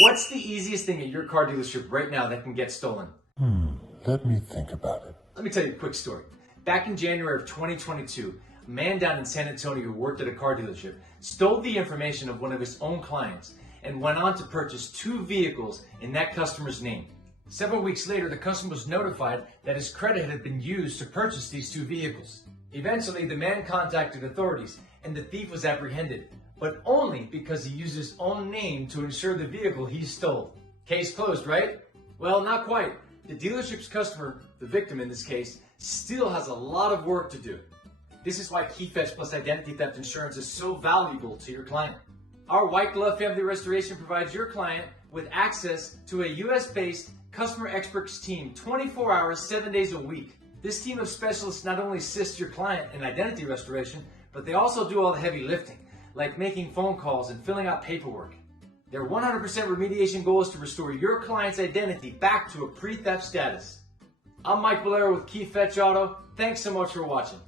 What's the easiest thing at your car dealership right now that can get stolen? Let me think about it. Let me tell you a quick story. Back in January of 2022, a man down in San Antonio who worked at a car dealership stole the information of one of his own clients and went on to purchase 2 vehicles in that customer's name. Several weeks later, the customer was notified that his credit had been used to purchase these 2 vehicles. Eventually, the man contacted authorities and the thief was apprehended, but only because he used his own name to insure the vehicle he stole. Case closed, right? Well, not quite. The dealership's customer, the victim in this case, still has a lot of work to do. This is why Keyfetch plus identity theft insurance is so valuable to your client. Our white glove family restoration provides your client with access to a US-based customer experts team 24 hours, 7 days a week. This team of specialists not only assists your client in identity restoration, but they also do all the heavy lifting, like making phone calls and filling out paperwork. Their 100% remediation goal is to restore your client's identity back to a pre-theft status. I'm Mike Valero with Keyfetch Auto. Thanks so much for watching.